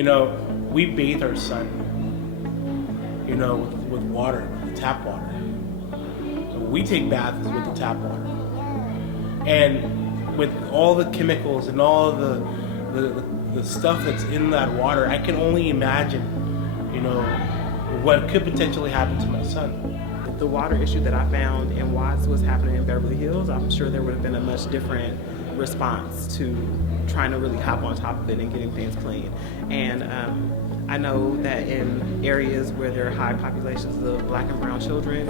We bathe our son, with water, the tap water. We take baths with the tap water. And with all the chemicals and all the stuff that's in that water, I can only imagine, what could potentially happen to my son. The water issue that I found in Watts was happening in Beverly Hills. I'm sure there would have been a much different response to trying to really hop on top of it and getting things clean. And I know that in areas where there are high populations of Black and brown children,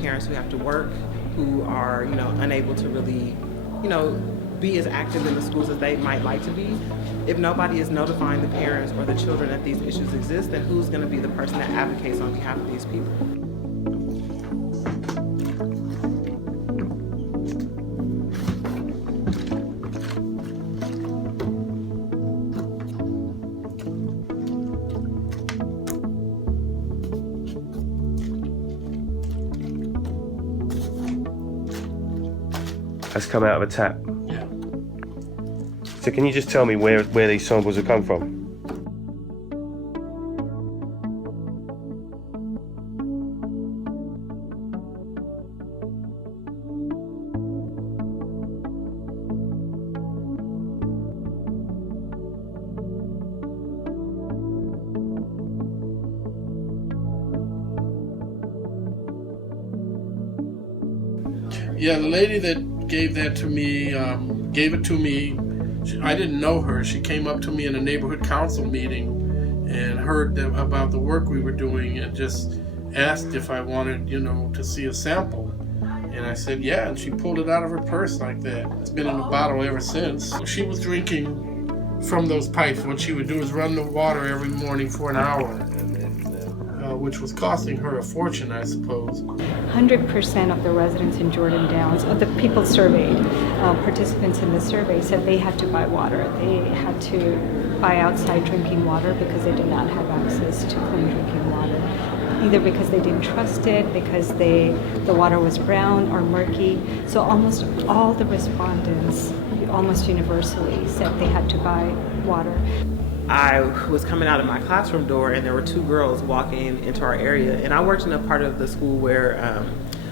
parents who have to work, who are unable to really be as active in the schools as they might like to be. If nobody is notifying the parents or the children that these issues exist, then who's going to be the person that advocates on behalf of these people? Has come out of a tap. Yeah. So can you just tell me where these samples have come from? Yeah, the lady that gave that to me, gave it to me. I didn't know her. She came up to me in a neighborhood council meeting and heard about the work we were doing and just asked if I wanted, to see a sample. And I said, yeah, and she pulled it out of her purse like that. It's been in a bottle ever since. She was drinking from those pipes. What she would do is run the water every morning for an hour, which was costing her a fortune, I suppose. 100% of the residents in Jordan Downs, of the people surveyed, participants in the survey, said they had to buy water. They had to buy outside drinking water because they did not have access to clean drinking water, either because they didn't trust it, because the water was brown or murky. So almost all the respondents, almost universally, said they had to buy water. I was coming out of my classroom door and there were two girls walking into our area, and I worked in a part of the school where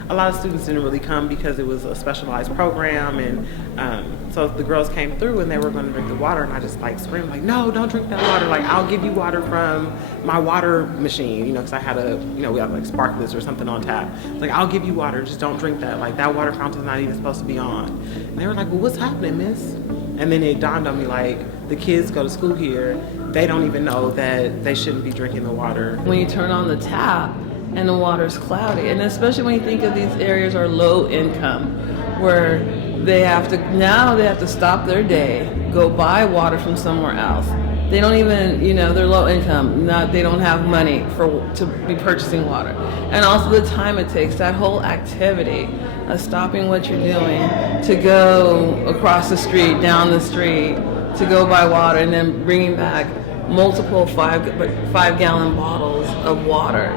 a lot of students didn't really come because it was a specialized program, and so the girls came through and they were going to drink the water, and I just screamed no, don't drink that water, I'll give you water from my water machine, because I had we had Sparklets or something on tap. I'll give you water, just don't drink that, that water fountain's not even supposed to be on. And they were like, well, what's happening, miss? And then it dawned on me, the kids go to school here, they don't even know that they shouldn't be drinking the water. When you turn on the tap and the water's cloudy, and especially when you think of these areas are low income, where they have to stop their day, go buy water from somewhere else. They don't even, they're low income, they don't have money to be purchasing water. And also the time it takes, that whole activity of stopping what you're doing to go across the street, down the street, to go buy water, and then bringing back multiple 5-gallon bottles of water.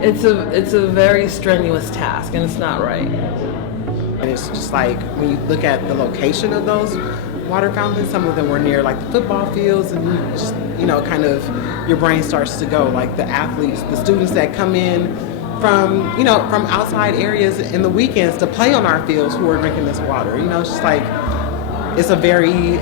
It's a very strenuous task, and it's not right. And it's just when you look at the location of those water fountains, some of them were near the football fields, and you just your brain starts to go, the athletes, the students that come in from outside areas in the weekends to play on our fields who are drinking this water. It's just it's a very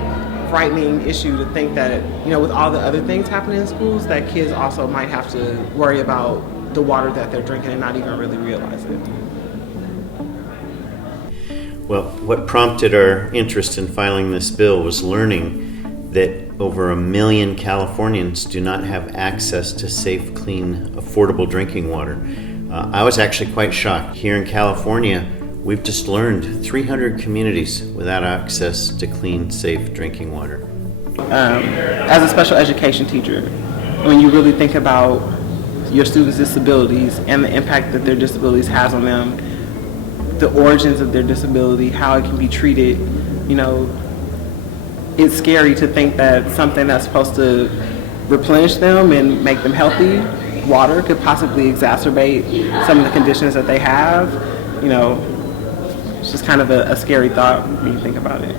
frightening issue to think that, with all the other things happening in schools, that kids also might have to worry about the water that they're drinking and not even really realize it. Well, what prompted our interest in filing this bill was learning that over 1 million Californians do not have access to safe, clean, affordable drinking water. I was actually quite shocked. Here in California, we've just learned 300 communities without access to clean, safe drinking water. As a special education teacher, when you really think about your students' disabilities and the impact that their disabilities has on them, the origins of their disability, how it can be treated, it's scary to think that something that's supposed to replenish them and make them healthy, water, could possibly exacerbate some of the conditions that they have. It's just kind of a scary thought when you think about it.